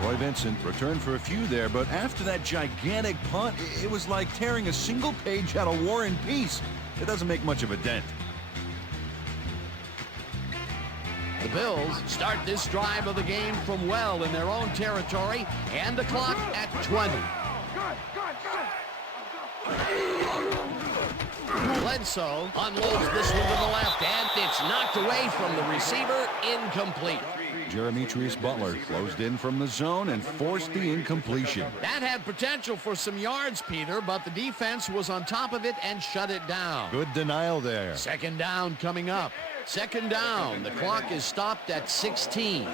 Troy Vincent returned for a few there, but after that gigantic punt, it was like tearing a single page out of War and Peace. It doesn't make much of a dent. The Bills start this drive of the game from well in their own territory, and the clock at 20. Bledsoe unloads this one to the left, and it's knocked away from the receiver, incomplete. Jeremitrius Butler closed in from the zone and forced the incompletion. That had potential for some yards, Peter, but the defense was on top of it and shut it down. Good denial there. Second down coming up. Second down. The clock is stopped at 16.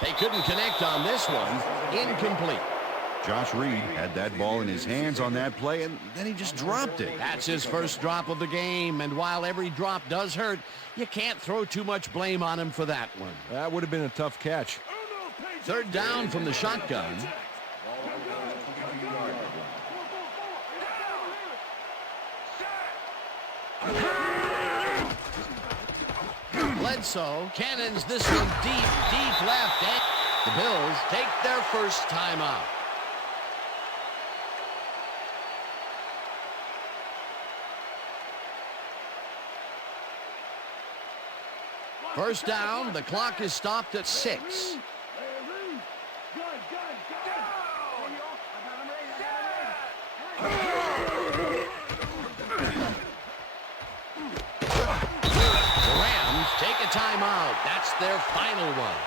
They couldn't connect on this one. Incomplete. Josh Reed had that ball in his hands on that play, and then he just dropped it. That's his first drop of the game, and while every drop does hurt, you can't throw too much blame on him for that one. That would have been a tough catch. Third down from the shotgun. Bledsoe cannons this one deep left, and the Bills take their first timeout. First down, the clock is stopped at 6. Take a timeout. That's their final one.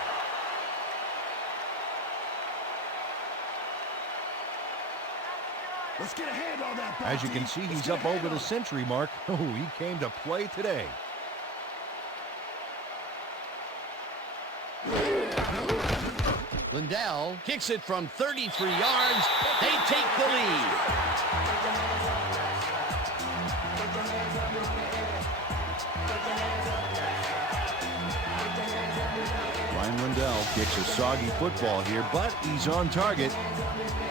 Let's get a hand on that. As you can see, he's up over the century mark. Oh, he came to play today. Lindell kicks it from 33 yards. They take the lead. Ryan Lindell kicks a soggy football here, but he's on target.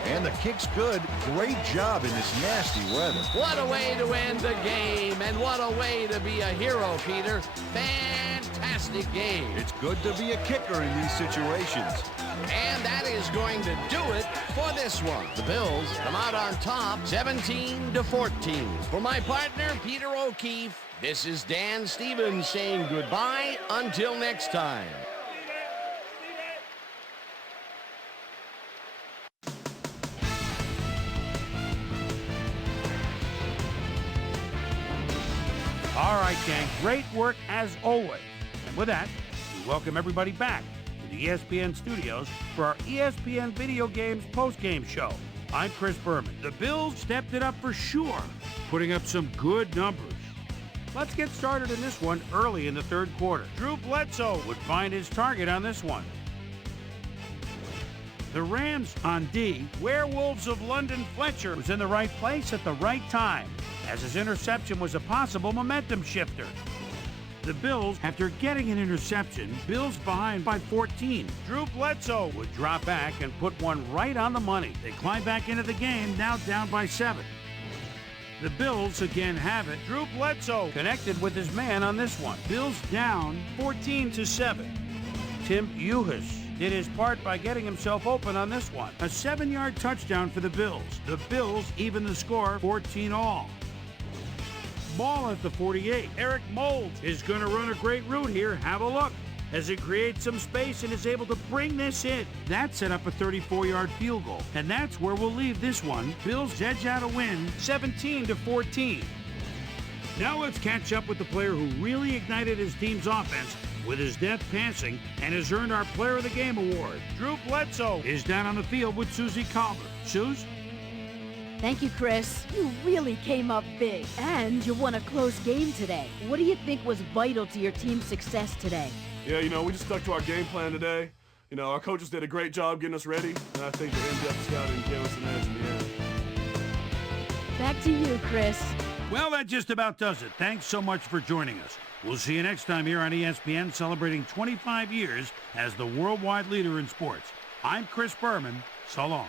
And the kick's good. Great job in this nasty weather. What a way to end the game, and what a way to be a hero, Peter. Fantastic game. It's good to be a kicker in these situations. And that is going to do it for this one. The Bills come out on top 17-14. For my partner, Peter O'Keefe, this is Dan Stevens saying goodbye until next time. All right, gang, great work as always. And with that, we welcome everybody back to the ESPN studios for our ESPN Video Games post-game show. I'm Chris Berman. The Bills stepped it up for sure, putting up some good numbers. Let's get started in this one early in the third quarter. Drew Bledsoe would find his target on this one. The Rams on D, Werewolves of London Fletcher was in the right place at the right time, as his interception was a possible momentum shifter. The Bills, after getting an interception, Bills behind by 14. Drew Bledsoe would drop back and put one right on the money. They climb back into the game, now down by 7. The Bills again have it. Drew Bledsoe connected with his man on this one. Bills down 14-7. Tim Uhas did his part by getting himself open on this one. A 7-yard touchdown for the Bills. The Bills even the score 14-all. Ball at the 48. Eric Mould is going to run a great route here. Have a look as he creates some space and is able to bring this in. That set up a 34-yard field goal. And that's where we'll leave this one. Bills edge out a win 17-14. Now let's catch up with the player who really ignited his team's offense with his depth passing and has earned our Player of the Game award. Drew Bledsoe is down on the field with Susie Calvert. Suze? Thank you, Chris. You really came up big, and you won a close game today. What do you think was vital to your team's success today? Yeah, we just stuck to our game plan today. Our coaches did a great job getting us ready, and I think the in-depth scouting gave us an edge in the end. Back to you, Chris. Well, that just about does it. Thanks so much for joining us. We'll see you next time here on ESPN, celebrating 25 years as the worldwide leader in sports. I'm Chris Berman. So long.